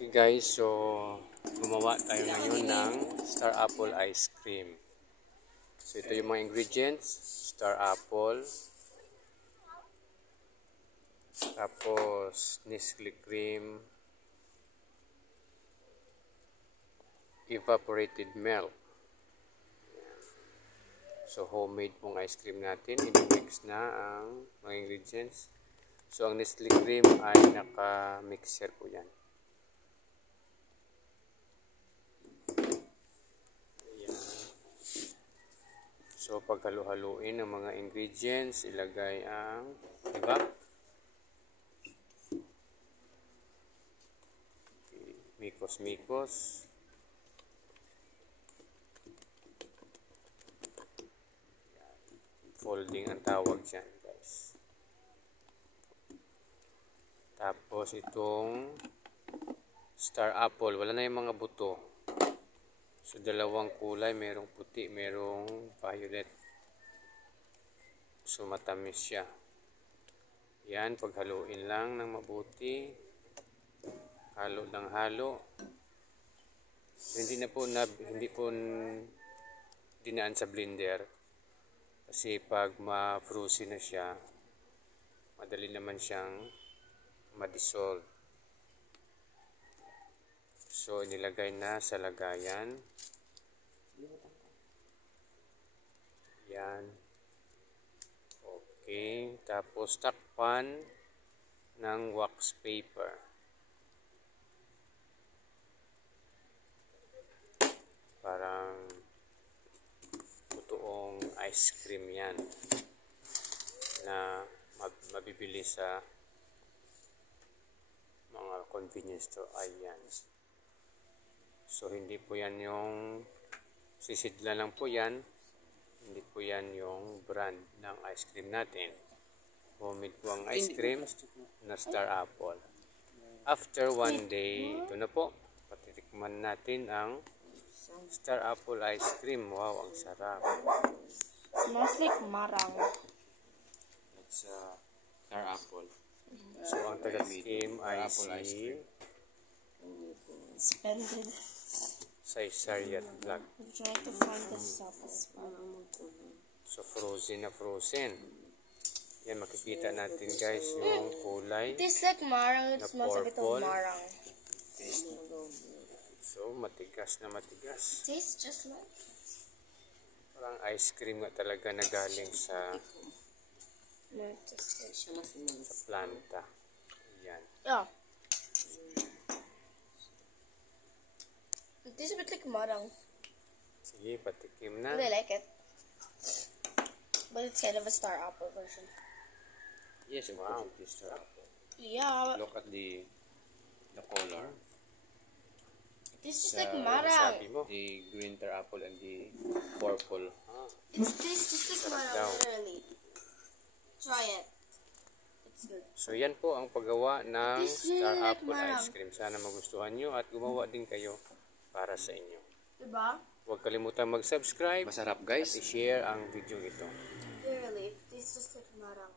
Okay guys, so gumawa tayo ngayon ng star apple ice cream. So ito yung mga ingredients: star apple, tapos Nestle cream, evaporated milk. So homemade pong ice cream natin, i-mix na ang mga ingredients. So ang Nestle cream ay naka-mixer po yan. So paghalu-haluin ng mga ingredients, ilagay ang evap, mikos-mikos, folding ang tawag dyan guys. Tapos itong star apple, wala na yung mga buto. So dalawang kulay, merong puti, merong violet. So matamis siya. Yan, paghaluin lang ng mabuti. Halo ng halo. Hindi po dinaan sa blender. Kasi pag ma-frozen na siya, madali naman siyang ma-dissolve. So inilagay na sa lagayan. Yan. Okay. Tapos takpan ng wax paper. Parang totoong ice cream yan na mabibili sa mga convenience store. Ayan. So hindi po yan yung sisidla lang po yan. Hindi po yan yung brand ng ice cream natin. Homemade po ang ice cream na star apple. After one day, ito na po. Patitikman natin ang star apple ice cream. Wow, ang sarap. Smells like marang. It's star apple. So ang taga-team ay si Splendid. Saisariat Black. I'm trying to find the sauce. So frozen na frozen. Yan, makikita natin guys yung kulay. It tastes like marang. It smells a bit of marang. So matigas na matigas. It tastes just like Parang ice cream nga talaga na galing sa planta. Yan. yeah. It tastes a bit like marang. Sige, patikim na. I like it. But it's kind of a star apple version. Yes, wow, this star apple. Yeah. Look at the color. It tastes just like marang. Sabi mo, the green star apple and the purple. It tastes just like marang, daw. literally. Try it. It's good. So yan po ang paggawa ng This really star like apple marang. ice cream. Sana magustuhan nyo at gumawa din kayo para sa inyo. Diba? Huwag kalimutan mag-subscribe. Masarap guys. At i-share ang video ito. Literally, it tastes just like marang.